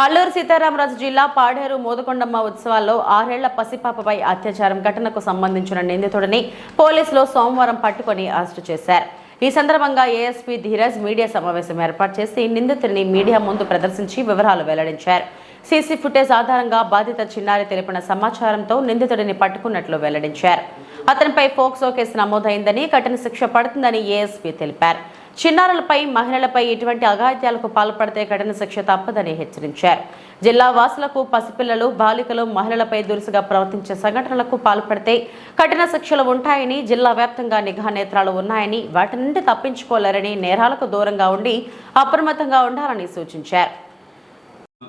అల్లూరు సీతారామరాజు జిల్లా పాడేరు మోదకొండమ్మ ఉత్సవాల్లో 6 ఏళ్ల పసిపాపపై అత్యాచారం ఘటనకు సంబంధించిన నిందితుడిని పోలీసులు సోమవారం పట్టుకొని అరెస్టు చేశారు. ఈ సందర్భంగా ఏఎస్పీ ధీరజ్ మీడియా సమావేశం ఏర్పాటు చేసి నిందితుడిని మీడియా ముందు ప్రదర్శించి వివరాలు వెల్లడించారు. సీసీ ఫుటేజ్ ఆధారంగా బాధిత చిన్నారి తెలిపిన సమాచారంతో నిందితుడిని పట్టుకున్నట్లు వెల్లడించారు. అతనిపై పోక్సో కేసు నమోదైందని, కఠిన శిక్ష పడుతుందని ఏఎస్పీ తెలిపారు. చిన్నారులపై, మహిళలపై ఇటువంటి అఘాయిత్యాలకు పాల్పడితే కఠిన శిక్ష తప్పదని హెచ్చరించారు. జిల్లా వాసులకు పసిపిల్లలు, బాలికలు, మహిళలపై దురుసుగా ప్రవర్తించే సంఘటనలకు పాల్పడితే కఠిన శిక్షలు ఉంటాయని, జిల్లా వ్యాప్తంగా నిఘా నేత్రాలు ఉన్నాయని, వాటి నుండి తప్పించుకోలేరని, నేరాలకు దూరంగా ఉండి అప్రమత్తంగా ఉండాలని సూచించారు.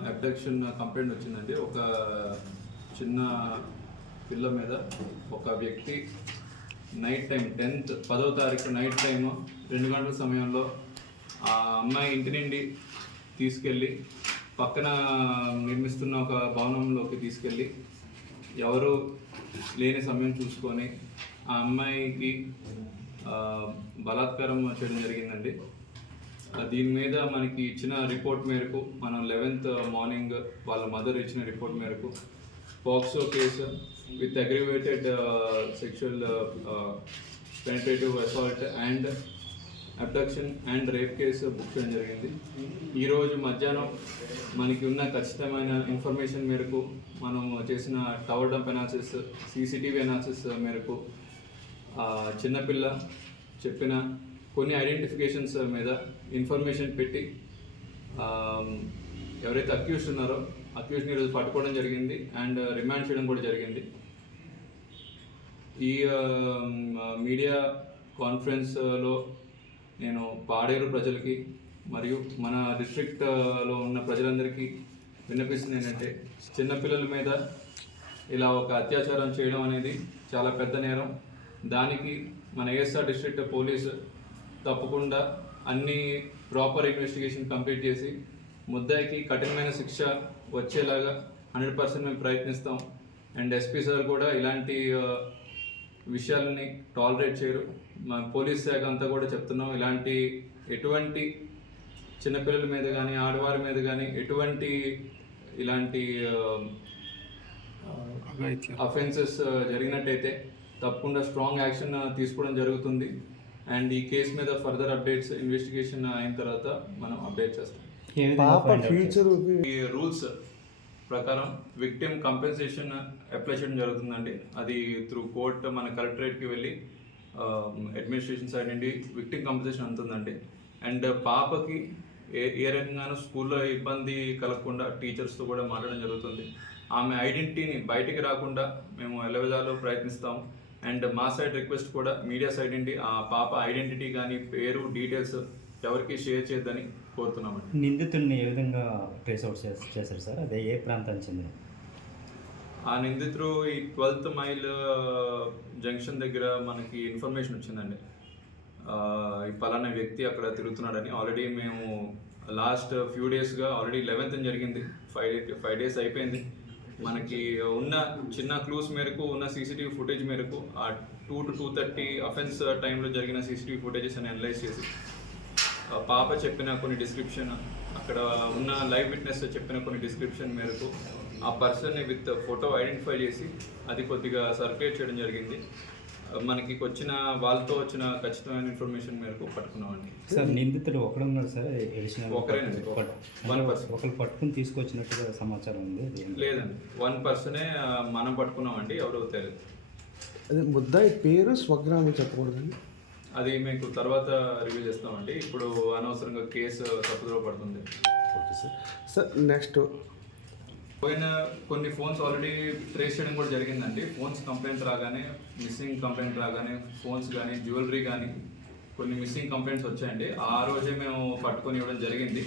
అబ్డక్షన్ కంప్లైంట్ వచ్చిందండి. ఒక చిన్న పిల్ల మీద ఒక వ్యక్తి నైట్ టైం 10వ తారీఖు నైట్ టైం 2 గంటల సమయంలో ఆ అమ్మాయి ఇంటి నుండి తీసుకెళ్ళి పక్కన నిర్మిస్తున్న ఒక భవనంలోకి తీసుకెళ్ళి ఎవరు లేని సమయం చూసుకొని ఆ అమ్మాయికి బలాత్కారం చేయడం జరిగిందండి. దీని మీద మనకి ఇచ్చిన రిపోర్ట్ మేరకు మనం 11th మార్నింగ్ వాళ్ళ మదర్ ఇచ్చిన రిపోర్ట్ మేరకు POCSO case with aggravated sexual penetrative assault and abduction and rape case book చేయడం జరిగింది. ఈరోజు మధ్యాహ్నం మనకి ఉన్న ఖచ్చితమైన ఇన్ఫర్మేషన్ మేరకు మనం చేసిన tower dump analysis, CCTV analysis మేరకు చిన్నపిల్ల చెప్పిన కొన్ని ఐడెంటిఫికేషన్స్ మీద ఇన్ఫర్మేషన్ పెట్టి ఎవరైతే అక్యూజ్డ్ ఉన్నారో అక్యూజ్ని ఈరోజు పట్టుకోవడం జరిగింది అండ్ రిమాండ్ చేయడం కూడా జరిగింది. ఈ మీడియా కాన్ఫరెన్స్లో నేను పాడేరు ప్రజలకి మరియు మన డిస్ట్రిక్ట్లో ఉన్న ప్రజలందరికీ విన్నపిస్తుంది ఏంటంటే, చిన్నపిల్లల మీద ఇలా ఒక అత్యాచారం చేయడం అనేది చాలా పెద్ద నేరం. దానికి మన ఏఎస్ఆర్ డిస్ట్రిక్ట్ పోలీసు తప్పకుండా అన్ని ప్రాపర్ ఇన్వెస్టిగేషన్ కంప్లీట్ చేసి ముద్దాయికి కఠినమైన శిక్ష వచ్చేలాగా 100% మేము ప్రయత్నిస్తాం. అండ్ ఎస్పీ సార్ కూడా ఇలాంటి విషయాలని టాలరేట్ చేయరు. మా పోలీస్ శాఖ అంతా కూడా చెప్తున్నాం, ఇలాంటి ఎటువంటి చిన్నపిల్లల మీద కానీ ఆడవారి మీద కానీ ఎటువంటి ఇలాంటి అఫెన్సెస్ జరిగినట్టయితే తప్పకుండా స్ట్రాంగ్ యాక్షన్ తీసుకోవడం జరుగుతుంది. అండ్ ఈ కేసు మీద ఫర్దర్ అప్డేట్స్ ఇన్వెస్టిగేషన్ అయిన తర్వాత మనం అప్డేట్ చేస్తాం. ఈ రూల్స్ ప్రకారం విక్టిమ్ కంపెన్సేషన్ అప్లై చేయడం జరుగుతుందండి. అది త్రూ కోర్ట్ మన కలెక్టరేట్కి వెళ్ళి అడ్మినిస్ట్రేషన్ సైడ్ నుండి విక్టిమ్ కంపెన్సేషన్ అందుతుందండి. అండ్ పాపకి ఏ రకంగానూ స్కూల్లో ఇబ్బంది కలగకుండా టీచర్స్తో కూడా మాట్లాడడం జరుగుతుంది. ఆమె ఐడెంటిటీని బయటికి రాకుండా మేము ఎలా విధాలు ప్రయత్నిస్తాము. అండ్ మా సైడ్ రిక్వెస్ట్ కూడా మీడియా సైడ్ నుండి ఆ పాప ఐడెంటిటీ కానీ పేరు డీటెయిల్స్ ఎవరికి షేర్ చేయొద్దని కోరుతున్నామండి. నిందితుడిని ఏ విధంగా ట్రేస్ అవుట్ చేశారు సార్? అదే ఏ ప్రాంతానికి చెందిన? ఆ నిందితుడు ఈ 12th మైల్ జంక్షన్ దగ్గర మనకి ఇన్ఫర్మేషన్ వచ్చిందండి. ఈ పలానా వ్యక్తి అక్కడ తిరుగుతున్నాడని. ఆల్రెడీ మేము లాస్ట్ ఫ్యూ డేస్గా ఆల్రెడీ 11th జరిగింది, 5 days అయిపోయింది. మనకి ఉన్న చిన్న క్లూస్ మేరకు, ఉన్న సీసీటీవీ ఫుటేజ్ మేరకు ఆ 2 to 2:30 అఫెన్స్ టైంలో జరిగిన సీసీటీవీ ఫుటేజెస్ అని అనలైజ్ చేసి పాప చెప్పిన కొన్ని డిస్క్రిప్షన్, అక్కడ ఉన్న లైవ్ విట్నెస్ చెప్పిన కొన్ని డిస్క్రిప్షన్ మేరకు ఆ పర్సన్ని విత్ ఫోటో ఐడెంటిఫై చేసి అది కొద్దిగా సర్క్యులేట్ చేయడం జరిగింది. మనకి వాళ్ళతో వచ్చిన ఖచ్చితమైన ఇన్ఫర్మేషన్ మేరకు పట్టుకున్నామండి. సార్ నిందితుడు ఒకడున్నాడు సార్? ఒకరేనండి, 1 person. ఒకరు పట్టుకుని తీసుకొచ్చినట్టుగా సమాచారం ఉంది? లేదండి, 1 personే మనం పట్టుకున్నామండి, ఎవరు తెలియదు. అదే ముద్దాయి పేరు స్వగ్రామం చెప్పకూడదండి, అది మీకు తర్వాత రివ్యూ చేస్తామండి. ఇప్పుడు అనవసరంగా కేసు తప్పుదోవ పడుతుంది. Okay sir. సార్ నెక్స్ట్ పోయిన కొన్ని ఫోన్స్ ఆల్రెడీ ట్రేస్ చేయడం కూడా జరిగిందండి. ఫోన్స్ కంప్లైంట్ రాగానే, మిస్సింగ్ కంప్లైంట్ రాగానే ఫోన్స్ కానీ జ్యువెలరీ కానీ కొన్ని మిస్సింగ్ కంప్లైంట్స్ వచ్చాయండి. ఆ రోజే మేము పట్టుకొని ఇవ్వడం జరిగింది.